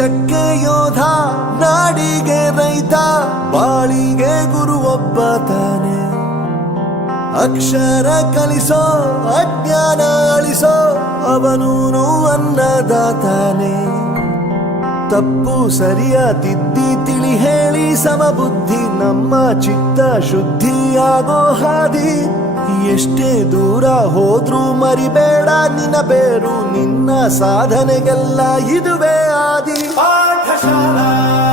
ದೇಶಕ್ಕೆ ಯೋಧ, ನಾಡಿಗೆ ರೈತ, ಬಾಳಿಗೆ ಗುರು ಒಬ್ಬ ತಾನೆ. ಅಕ್ಷರ ಕಲಿಸೋ, ಅಜ್ಞಾನ ಅಳಿಸೋ, ಅವನೂನು ಅನ್ನದಾತಾನೆ. ತಪ್ಪು ಸರಿಯ ತಿದ್ದಿ ತಿಳಿ ಹೇಳಿ ಸಮಬುದ್ಧಿ, ನಮ್ಮ ಚಿತ್ತ ಶುದ್ಧಿಯಾಗೋ ಹಾದಿ. ಎಷ್ಟೇ ದೂರ ಹೋದ್ರೂ ಮರಿಬೇಡ ನಿನ್ನ ಬೇರು, ನಿನ್ನ ಸಾಧನೆಗೆಲ್ಲ ಇದುವೇ ಆದಿ. ಪಾಠಶಾಲಾ